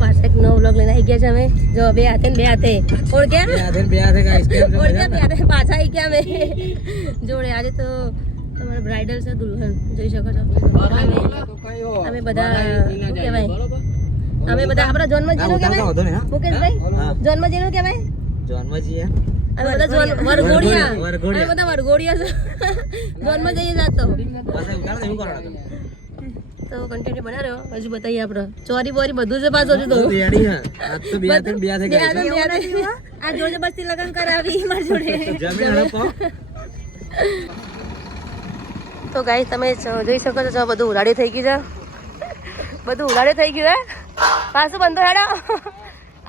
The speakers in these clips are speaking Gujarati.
પાછા એક નવો વ્લોગ લઈને આવી ગયા છે અમે. જો બે હાથે ને બે હાથે પાછા આવી ગયા અમે જોડે. આજે તો તમારે બ્રાઇડલ છે, દુલ્હન જોઈ શકો છો. અમે બધા શું કહેવાય, અમે બધા આપણા જન્મજીનું કહેવાય મુકેશભાઈ, જન્મજીનું કહેવાય જન્મજી અમે બધા વરઘોડિયા છે. જન્મ જઈએ જાતો તો કન્ટિન્યુ બના રહ્યો. હજુ બતાવીએ આપણે ચોરી બોરી બધું છે પાછું. હજુ તો આ જોજે બસ્તી લગન કરાવી મારી જોડે. તો ગાઈસ તમે જોઈ શકો છો બધું ઉલાડી થઈ ગયું છે. બધું ઉલાડી થઈ ગયું હે. પાછું બંધો હેડો.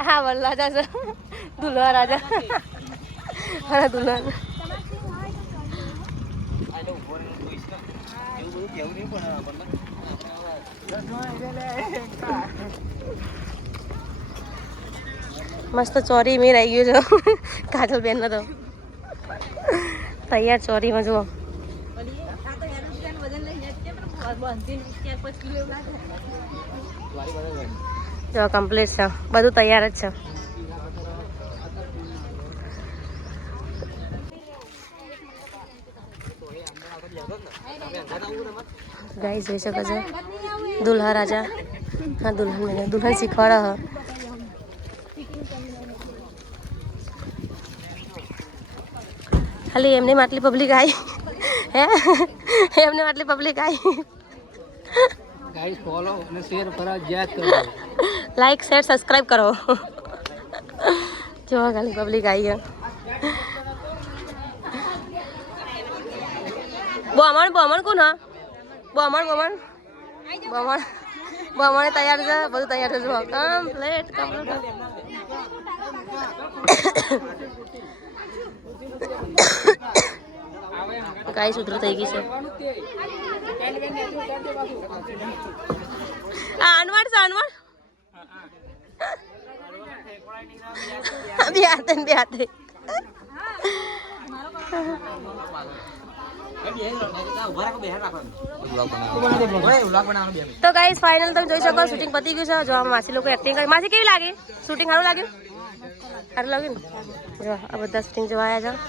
હા વરરાજા છે, દુલ્હા રાજા. હા દુલ્હન મસ્ત ચોરી મેં આવી ગયું છે કાજલ બેન તો તૈયાર ચોરીમાં જુઓ. જો કમ્પ્લીટ છે, બધું તૈયાર જ છે. ગાઈસ જોઈ શકો છો દુલ્હા રાજા. હા દુલ્હન શીખવાડે. ખાલી એમને આટલી પબ્લિક આવી હે, એમને આટલી પબ્લિક આવી. ગાઈસ ફોલો અને શેર ફરજિયાત કરો, લાઈક શેર સબસ્ક્રાઇબ કરો. જો ખાલી પબ્લિક આવી છે. બોમણ કોણ? હા બોમણ તૈયાર છે, બધું તૈયાર છે. જો કમ્પ્લીટ ગાય સુધરો થઈ ગઈ છે. અનવર છે, અનવર બે હાથે. તો ગાઈસ ફાઇનલ તમે જોઈ શકો શૂટિંગ પતી ગયું છે. જો આ માસી લોકો એક્ટિંગ કરી. માસી કેવી લાગી શૂટિંગ? સારું લાગ્યું? સારું લાગ્યું ને? જો આ બધા શૂટિંગ જોવા આવ્યા છે.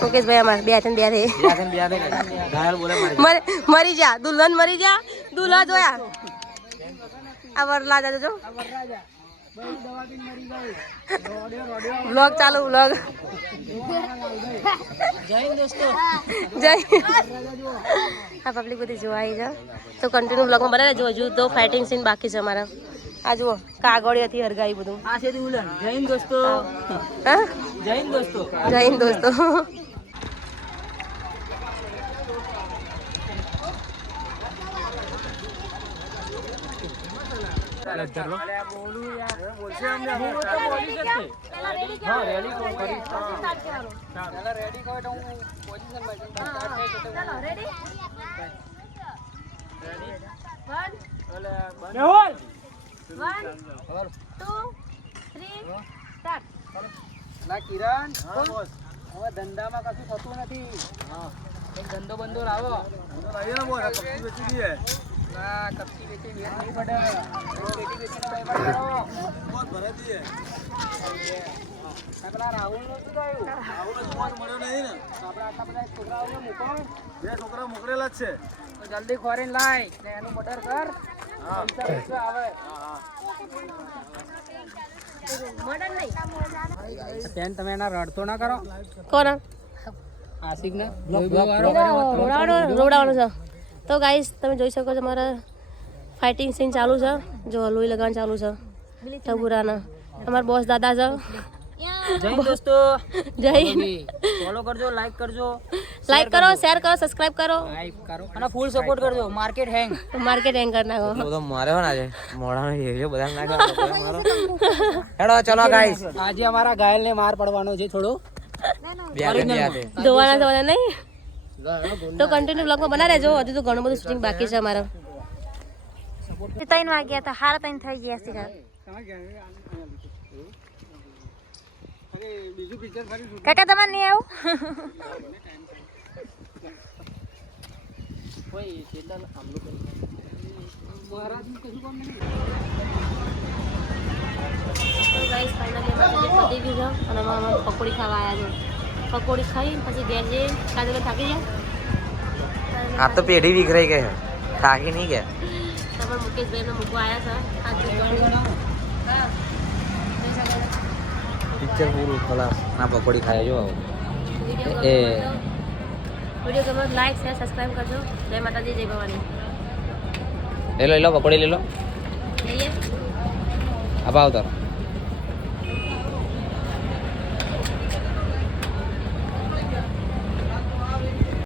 મુકેશભાઈ અમારે બે હાથે મરી જા દુલ્હન, મરી જા દુલ્હા. જોયા આ વરલા જા જો વ્લોગ ચાલુ. વ્લોગ જય આ પબ્લિક બધી જોવા આવી છે. તો કન્ટિન્યુ વ્લોગમાં બનાવે જો. હજુ તો ફાઇટિંગ સીન બાકી છે અમારા. આ જુઓ કાગળિયાથી હરગાઈ બધું. આ છે દુલ્હન. જય હિન્દ દોસ્તો. હા જય હિન્દ દોસ્તો. જય હિન્દ દોસ્તો. કિરણ હવે ધંધામાં કશું થતું નથી. એક ધંધો બંધો લાવો. કપચી વેચી દઈએ. કપચી વેચી વેચ નહીં પડે. પેટી વેચીને ભરે દઈએ. પેલા રાહુલ નું શું થયું? રાહુલ મળ્યો નહીં ને. આપણે આટલા બધા છોકરાઓને મૂકો. 2 છોકરા મોકલેલા જ છે. તો જલ્દી ખોરીને લાય ને એનું મર્ડર કર. આવે બેન તમે એના રડતો ના કરો. કોણ? આશિક ને રોવડાવવાનું છે. તો ગાઈસ તમે જોઈ શકો છો મારા ફાઇટિંગ સીન ચાલુ છે. જો લોહી લગાવવાનું ચાલુ છે ટબુરાના. અમારા બોસ દાદા છે. જય હિન્દ દોસ્તો. જય હિન્દ. ફોલો કરજો, લાઈક કરજો, લાઈક કરો, શેર કરો, સબસ્ક્રાઇબ કરો, લાઈક કરો અને ફૂલ સપોર્ટ કરજો. માર્કેટ હેંગ કરી નાખો. બધો મારે હો આજે મોઢાનો હેજો બધા નાખો મારો. હેડો ચલો ગાઈસ. આજે અમારા ઘાયલ ને માર પડવાનો છે થોડો. જોવાના નહીં તો કન્ટિન્યુ બ્લોગમાં બના રહેજો. હજુ તો ઘણું બધું શૂટિંગ બાકી છે અમારા. 3 વાગ્યા તો 3:30 થઈ ગયા છે. કાકા તમારે નહીં આવું? કોઈ ચેતન આમલું કરી મહારાજ કશું કામ નહીં. ગાઈસ ફાઇનલી અમારે પતી ગયું છે અને અમે પકોડી ખાવા આવ્યા છે. પકોડી ખાઈ પછી ઘેર જઈએ. કાજલ થાકી ગયા. આ તો પેઢી વિખરાઈ ગઈ છે, થાકી નહીં ગયા. તમારે મુકેશભાઈને મૂકવા આવ્યા છે. પિક્ચર પૂરું ખલાસ. ના પકોડી ખાય જો વિડીયો ગમે લાઈક શેર સબસ્ક્રાઈબ કરજો. જય માતાજી, જય ભવાની. લઈ લો પકોડી લઈ લો. જઈએ. આભાર તારો.